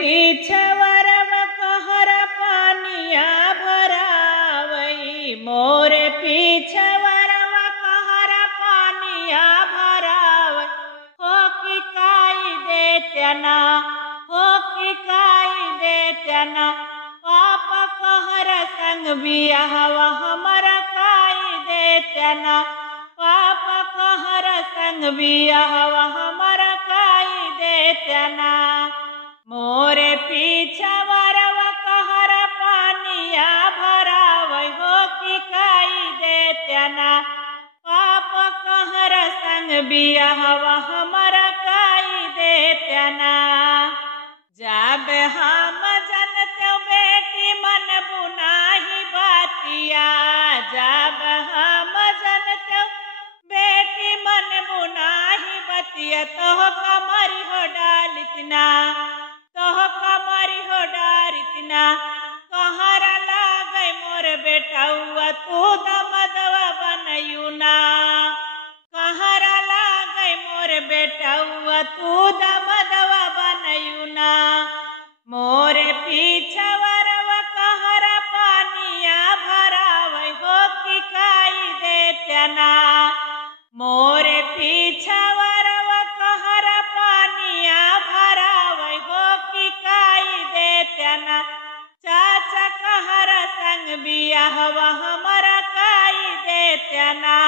पीछवरव कहर पानिया भरावई, मोरे पीछवरव कहर पानिया भरावई। हो कि काई देत्यना, हो कि काई देत्यना, पाप कहर संग बियाहवा हमर काई देत्यना, पाप कहर संग बियाहवा हमर काई देत्यना। मोरे पीछवरव कहर पानिया भरावई, हो कि काई देत्यना, पाप कहर संग बियाहवा हमर काई देत्यना। जब हम जनते बेटी मन बुनाही बातिया, जब हम जनते बेटी मन बुनाही बतिया, तोह कमरी हो डालितना, तोह कमरी हो डारितना। कहर लागई मोर बेटौआ तू दमदवा बनयुना, कहर लागई मोर बेटौआ तू दमदवा बनयुना। मोरे पीछवरव कहर पानिया भरावई, हो कि काई देत्यना, मोरे पीछवरव कहर पानिया भरावई, हो कि काई देत्यना। चाचा कहर संग बियाहवा हमर काई देत्यना,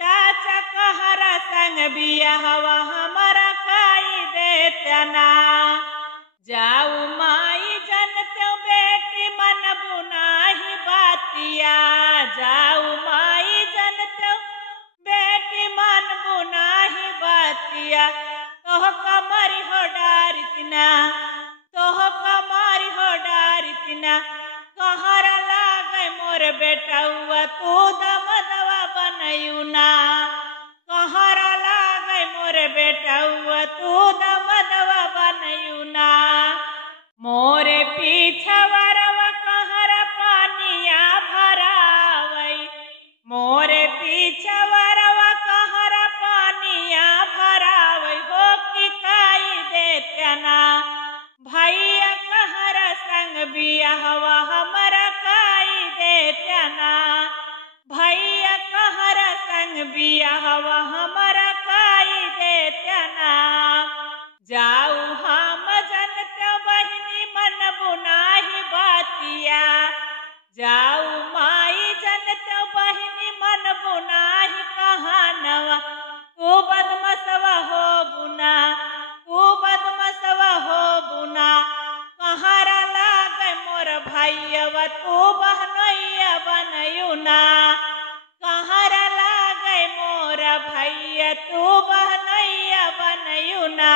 चाचा कहर संग बियाहवा हमर काई देत्यना। जाऊ माई जनते बेटी मन बुनाही बातिया, जाऊ माई जनते बेटी मन बुनाही बातिया। तोह कमरी हो डारितना, तोह कमरी हो डारितना। कहर लागई मोर बेटौआ तू दमदवा बनयुना, कहर लागई मोर बेटौआ तू दमदवा बनयुना। मोरे पीछवरव कहर पानिया भरावई, मोरे पीछवरव कहर पानिया भरावई, हो कि काई देत्यना, भैया कहर संग बियाहवा हमर काई देत्यना, भैया कहर संग बियाहवा हमर काई देत्यना। जाऊ हम जनते बहिनी मन बुनाही बातिया, जाऊ माई जनते बहिनी मन बुनाही कहानवा। तू बदमसवा हो बुना, तू बदमसवा हो बुना। कहर लागई मोर भैयवा तू बहनोइया बनयुना, कहर लागई मोर भैया तू बहनोइया बनयुना।